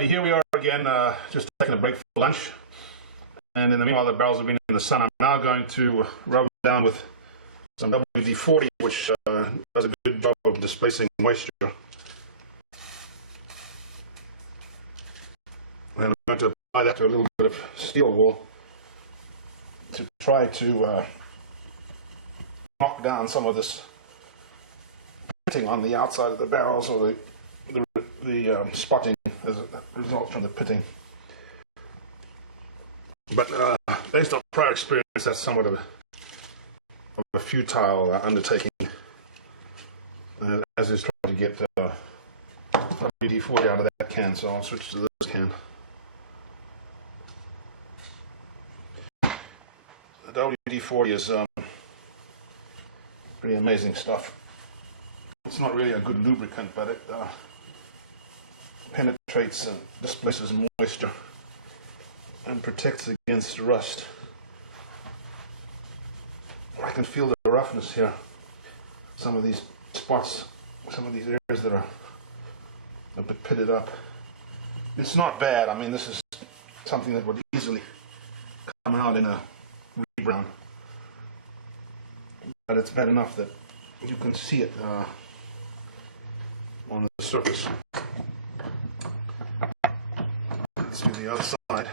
Alrighty, here we are again, just taking a break for lunch. And in the meanwhile, the barrels have been in the sun. I'm now going to rub them down with some WD-40, which does a good job of displacing moisture. And I'm going to apply that to a little bit of steel wool to try to knock down some of this pitting on the outside of the barrels, or the spotting as a result from the pitting. But based on prior experience, that's somewhat of a futile undertaking, as is trying to get WD-40 out of that can, so I'll switch to this can. The WD-40 is pretty amazing stuff. It's not really a good lubricant, but it penetrates and displaces moisture and protects against rust. I can feel the roughness here. Some of these spots, some of these areas that are a bit pitted up. It's not bad. I mean, this is something that would easily come out in a rebrown, but it's bad enough that you can see it on the surface. Let's do the other side.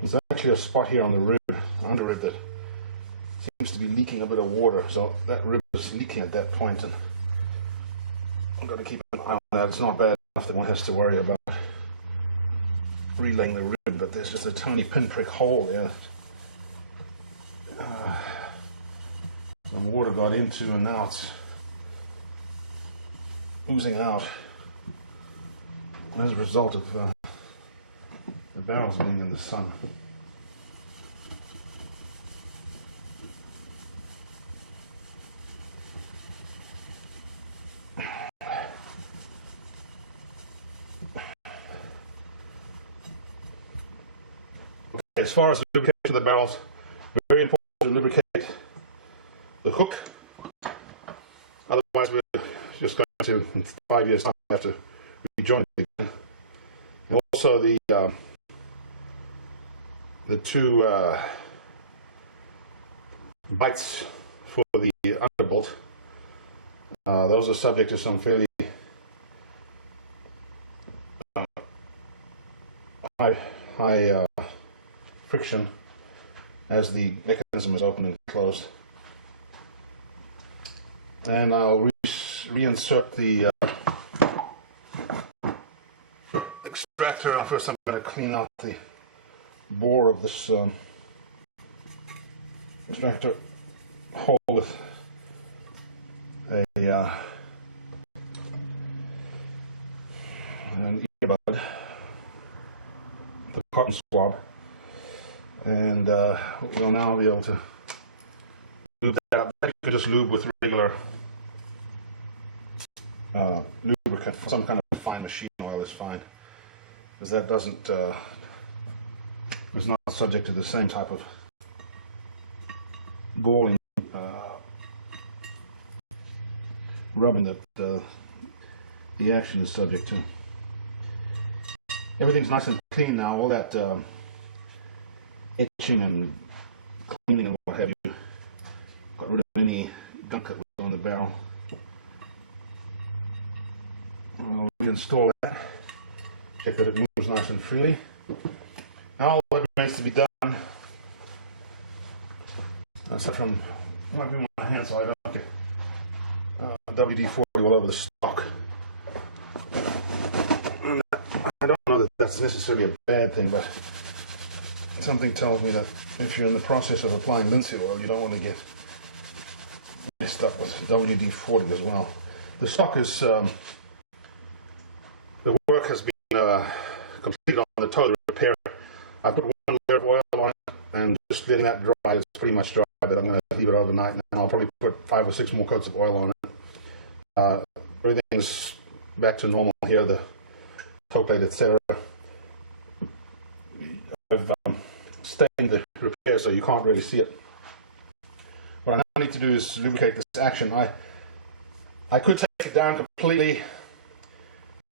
There's actually a spot here on the rib, under rib, that seems to be leaking a bit of water, so that rib is leaking at that point, and I've got to keep an eye on that. It's not bad enough that one has to worry about relaying the rib, but there's just a tiny pinprick hole there. Some water got into, and now it's oozing out as a result of the barrels being in the sun. As far as the lubrication of the barrels, very important to lubricate the hook. Otherwise, we're just going to, in 5 years' time, have to rejoin it again. And also the two bites for the underbolt. Those are subject to some fairly high friction as the mechanism is opened and closed. And I'll reinsert the extractor. First, I'm going to clean out the bore of this extractor hole with an earbud, the cotton swab, and we'll now be able to lube that up. You could just lube with regular lubricant. Some kind of fine machine oil is fine, because that doesn't is not subject to the same type of galling rubbing that the action is subject to. Everything's nice and clean now. All that etching and cleaning and what have you got rid of any gunk that was on the barrel. I'll reinstall that, check that it moves nice and freely. Now all that remains to be done, aside from, I might be on my hand so I don't get WD-40 all over the stock. And I don't know that that's necessarily a bad thing, but something tells me that if you're in the process of applying linseed oil, you don't want to get messed up with WD-40 as well. The stock is, the work has been completed on the total repair. I put one layer of oil on it and just letting that dry. It's pretty much dry, but I'm going to leave it overnight, and I'll probably put 5 or 6 more coats of oil on it. Everything's back to normal here, the toe plate, etc. I've stained the repair there, so you can't really see it. What I now need to do is lubricate this action. I could take it down completely,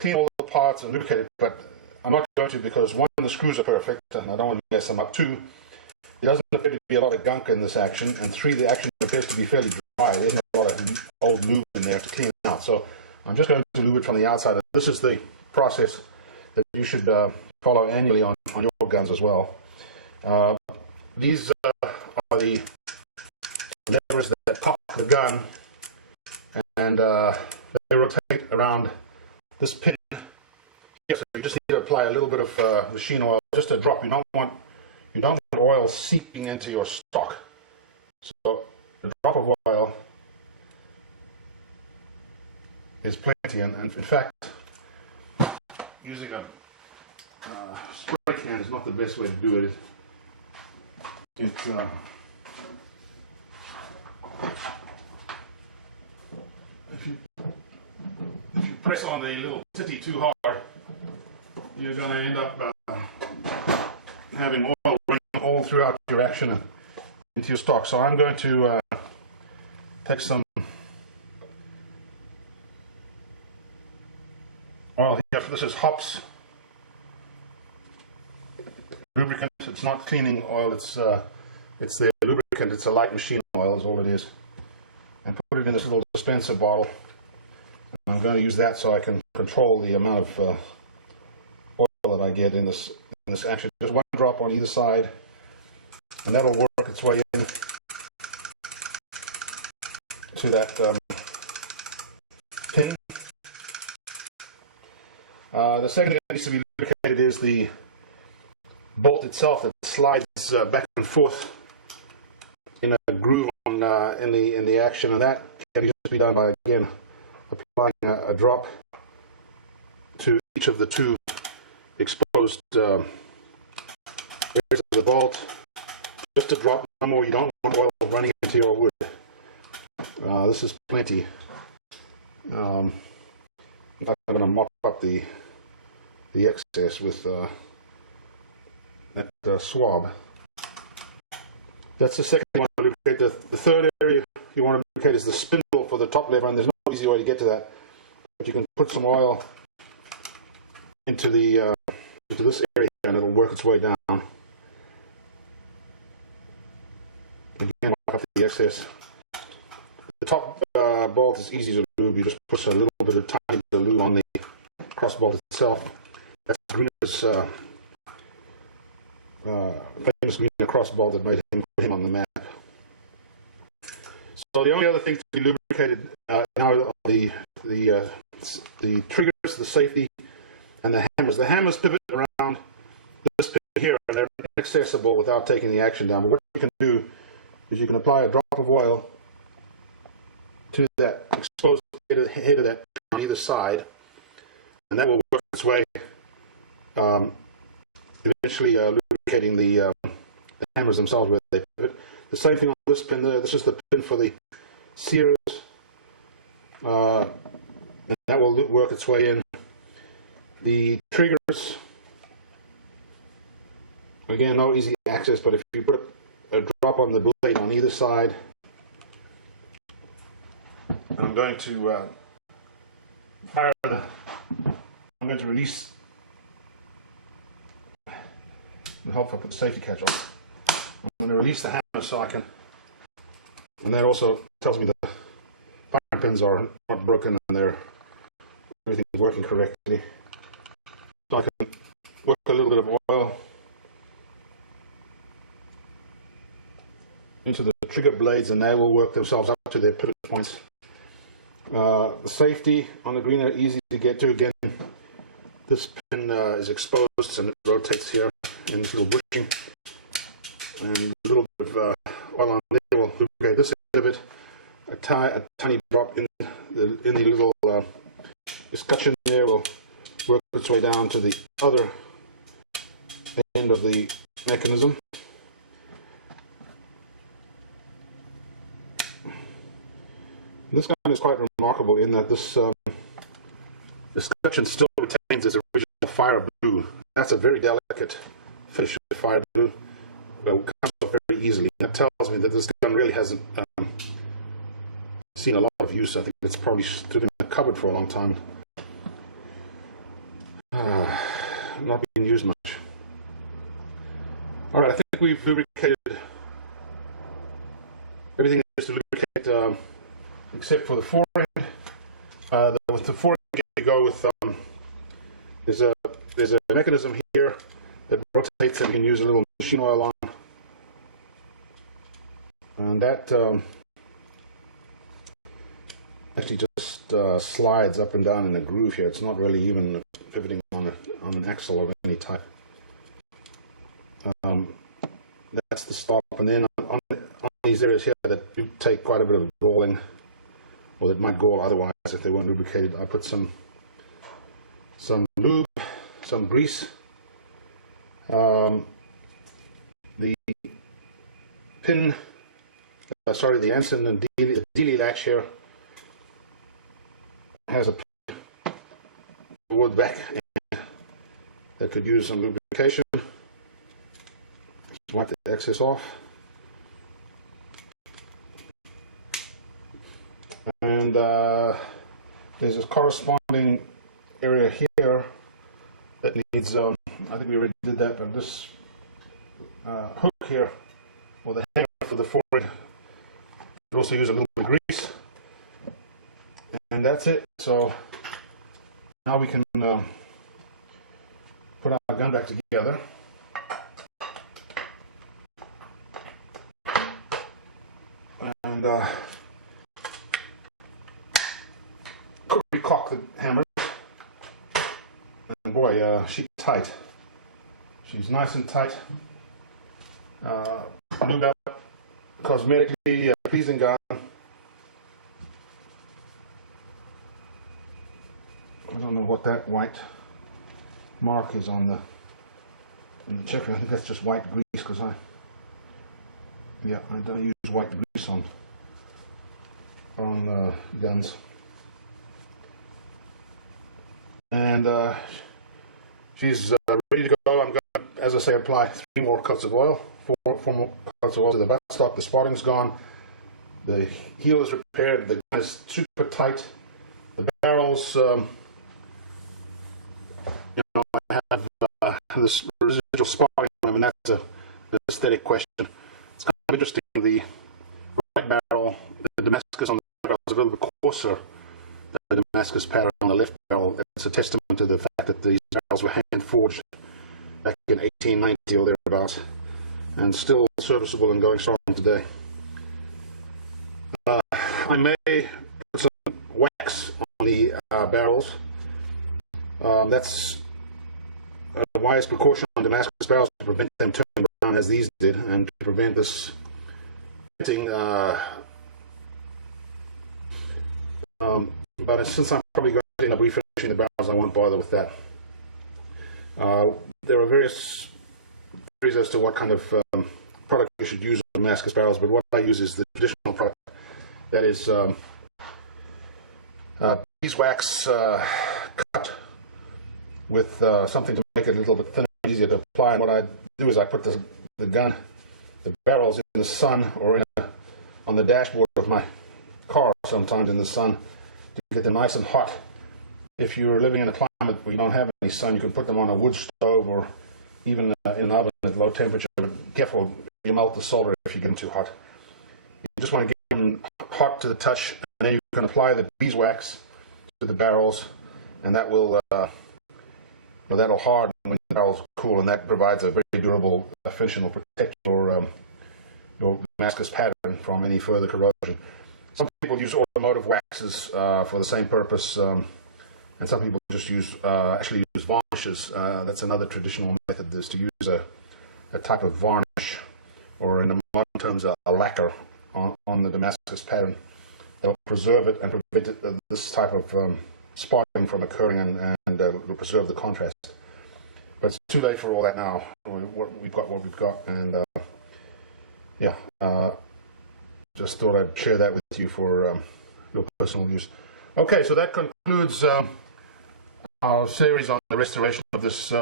clean all the parts and lubricate it, but I'm not going to, because one, the screws are perfect and I don't want to mess them up. Two, there doesn't appear to be a lot of gunk in this action, and three, the action appears to be fairly dry. There isn't a lot of old lube in there to clean it out. So I'm just going to lube it from the outside. This is the process that you should follow annually on your guns as well. These are the levers that cock the gun, and they rotate around this pin here. So you just need to apply a little bit of machine oil, just a drop. You don't want oil seeping into your stock. So a drop of oil is plenty, and in fact, using a spray can is not the best way to do it. If you press on the little titty too hard, you're going to end up having oil running all throughout your action and into your stock. So I'm going to take some oil here. This is hops lubricant. It's not cleaning oil, it's the lubricant. It's a light machine oil is all it is. And put it in this little dispenser bottle. And I'm going to use that so I can control the amount of oil that I get in this action. Just one drop on either side, and that'll work its way in to that pin. The second thing that needs to be lubricated is the bolt itself that slides back and forth in a groove on in the action, and that can just be done by, again, applying a drop to each of the two exposed areas of the bolt. Just a drop, no more. You don't want oil running into your wood. This is plenty. In fact, I'm going to mop up the excess with that swab. That's the second thing you want to lubricate. The third area you want to lubricate is the spindle for the top lever, and there's no easy way to get to that. But you can put some oil into this area, and it'll work its way down. Again, wipe up the excess. The top bolt is easy to lube. You just put a little bit of tiny bit of lube on the cross bolt itself. That's Greener's famous Greener cross bolt that made him on the map. So the only other thing to be lubricated now are the triggers, the safety, and the hammers. The hammers pivot around this pin here, and they're inaccessible without taking the action down. But what you can do is you can apply a drop of oil to that exposed head of that pin on either side, and that will work its way, eventually lubricating the hammers themselves where they pivot. The same thing on this pin there. This is the pin for the sears, and that will work its way in. The triggers, again, no easy access, but if you put a drop on the blade on either side, and I'm going to fire the, I'm going to release, it'll help if I put the safety catch on. I'm going to release the hammer so I can, and that also tells me the firing pins are not broken and everything is working correctly. So I can work a little bit of oil into the trigger blades, and they will work themselves up to their pivot points. The safety on the Greener, easy to get to. Again, this pin is exposed and it rotates here in this little bushing, and a little bit of oil on there will lubricate this end of it. A tiny drop in the little escutcheon there will work its way down to the other end of the mechanism. This gun is quite remarkable in that this escutcheon still retains its original fire blue. That's a very delicate finish of fire blue. It comes off very easily. That tells me that this gun really hasn't seen a lot of use. I think it's probably stood in a cupboard for a long time. Not being used much. Alright, I think we've lubricated everything there is to lubricate except for the forend. With the forend you go with there's a mechanism here that rotates and you can use a little machine oil on, and that actually just slides up and down in a groove here. It's not really even pivoting on an axle of any type. That's the stop, and then on these areas here that do take quite a bit of galling, or that might gall otherwise if they weren't lubricated, I put some lube, some grease. The pin, the Anson and Dealey latch here has a pin toward the back that could use some lubrication. Just wipe the excess off. And there's a corresponding area here that needs, I think we already did that, but this hook here, or the hanger for the forend, could also use a little bit of grease. And that's it. So now we can put our gun back together. And recock the hammers. And boy, she's tight. She's nice and tight. Lubed up, cosmetically pleasing gun. I don't know what that white mark is on in the checker. I think that's just white grease, because I don't use white grease on guns. And she's ready to go. I'm going to, as I say, apply 3 more coats of oil, 4 more coats of oil to the buttstock. The spotting's gone. The heel is repaired. The gun is super tight. The barrels, I have this residual spotting on them, and that's an aesthetic question. It's kind of interesting. The right barrel, the Damascus on the barrel is a little bit coarser than the Damascus pattern on the left barrel. It's a testament to the fact that these barrels were hand forged back in 1890 or thereabouts, and still serviceable and going strong today. I may put some wax on the barrels. That's a wise precaution on Damascus barrels to prevent them turning brown as these did, and to prevent this hitting. But since I'm probably going to end up refinishing the barrels, I won't bother with that. There are various theories as to what kind of product you should use on Damascus barrels, but what I use is the traditional product. That is beeswax cut with something to make it a little bit thinner, easier to apply. And what I do is I put the barrels in the sun, or on the dashboard of my car, sometimes in the sun, to get them nice and hot. If you're living in a climate where you don't have any sun, you can put them on a wood stove, or even in an oven at low temperature. But careful, you melt the solder if you get them too hot. You just want to get them hot to the touch, and then you can apply the beeswax to the barrels, and that will that'll harden when the barrels cool, and that provides a very durable finish and will protect your Damascus pattern from any further corrosion. Some people use automotive waxes for the same purpose, and some people just actually use varnishes. That's another traditional method, is to use a type of varnish, or in the modern terms a lacquer on the Damascus pattern that will preserve it and prevent this type of spotting from occurring, and will preserve the contrast. But it's too late for all that now. We've got what we've got, and just thought I'd share that with you for your personal use. Okay, so that concludes our series on the restoration of this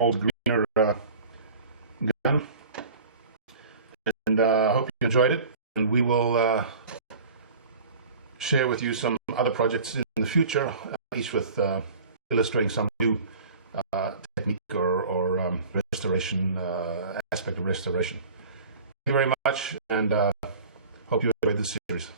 old Greener gun. And I hope you enjoyed it. And we will share with you some other projects in the future, each with illustrating some new technique or restoration aspect of restoration. Thank you very much, and hope you enjoyed this series.